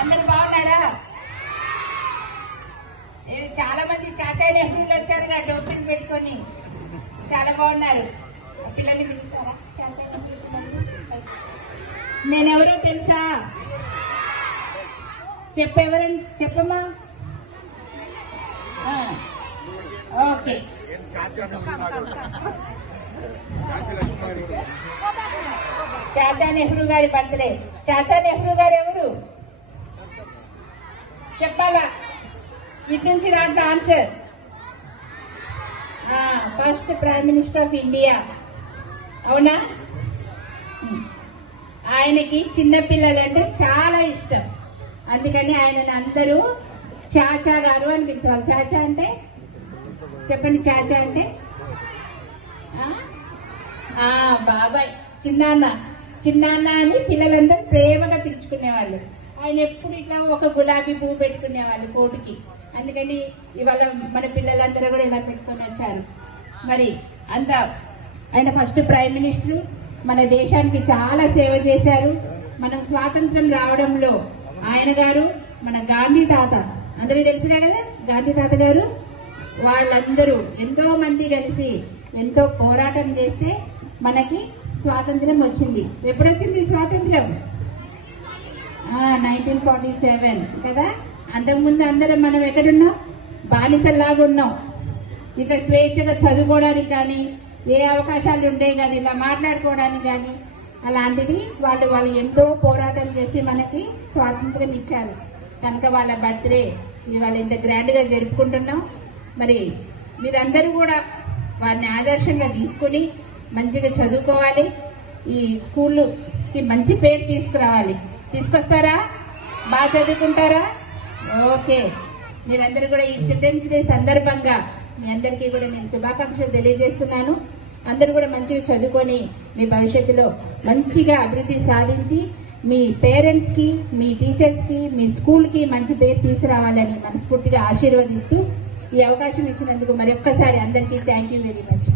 అందరు బాగున్నారా? ఏ, చాలా మంది చాచా నెహ్రూలు వచ్చారు టోపీలు పెట్టుకొని. చాలా బాగున్నారు. పిల్లల్ని పిలుస్తారా? చాచాయి నేనెవరో తెలుసా? చెప్పెవరని చెప్పమ్మా. ఓకే. చాచా నెహ్రూ గారి బర్త్డే. చాచా నెహ్రూ గారు ఎవరు? చెప్పాలా? ఇటు నుంచి దాంట్లో answer first prime minister of India అవునా? ఆయనకి చిన్నపిల్లలు అంటే చాలా ఇష్టం. అందుకని ఆయనని అందరూ చాచా గారు అని పిలిచేవాళ్ళు చాచా అంటే? చెప్పండి చాచా అంటే? బాబాయ్ చిన్నాన్న. చిన్నాన్న అని పిల్లలందరూ ప్రేమగా పిలుచుకునేవాళ్ళు. ఆయన ఎప్పుడు ఇట్లా ఒక గులాబీ పువ్వు పెట్టుకునేవాళ్ళు కోటుకి. అందుకని ఇవాళ మన పిల్లలందరూ కూడా ఇలా పెట్టుకొని వచ్చారు. మరి అంత ఆయన ఫస్ట్ ప్రైమ్ మినిస్టర్ మన దేశానికి చాలా సేవ చేశారు. మనం స్వాతంత్రం రావడంలో ఆయన గారు మన గాంధీ తాత. అందరూ తెలుసు కదా గాంధీ తాత గారు? వాళ్ళందరూ ఎంతో మంది కలిసి ఎంతో పోరాటం చేస్తే మనకి స్వాతంత్రం వచ్చింది. ఎప్పుడొచ్చింది స్వాతంత్రం? నైన్టీన్ ఫార్టీ సెవెన్ కదా? అంతకుముందు అందరం మనం ఎక్కడున్నాం? బానిసల్లాగా ఉన్నాం ఇట్లా స్వేచ్ఛగా చదువుకోవడానికి కానీ ఏ అవకాశాలు ఉండేవి కానీ ఇలా మాట్లాడుకోవడానికి కానీ అలాంటిది వాళ్ళు వాళ్ళు ఎంతో పోరాటం చేసి మనకి స్వాతంత్రం ఇచ్చారు. కనుక వాళ్ళ బర్త్డే ఇవాళ ఇంత గ్రాండ్గా జరుపుకుంటున్నాం. మరి మీరందరూ కూడా వారిని ఆదర్శంగా తీసుకుని మంచిగా చదువుకోవాలి. ఈ స్కూల్కి మంచి పేరు తీసుకురావాలి. తీసుకొస్తారా? బాగా చదువుకుంటారా? ఓకే. మీరందరూ కూడా ఈ చిల్డ్రన్స్ డే సందర్భంగా మీ అందరికీ కూడా నేను శుభాకాంక్షలు తెలియజేస్తున్నాను. అందరూ కూడా మంచిగా చదువుకొని మీ భవిష్యత్తులో మంచిగా అభివృద్ధి సాధించి మీ పేరెంట్స్కి మీ టీచర్స్కి మీ స్కూల్కి మంచి పేరు తీసుకురావాలని మనస్ఫూర్తిగా ఆశీర్వదిస్తూ ఈ అవకాశం ఇచ్చినందుకు మరొక్కసారి అందరికీ థ్యాంక్ యూ వెరీ మచ్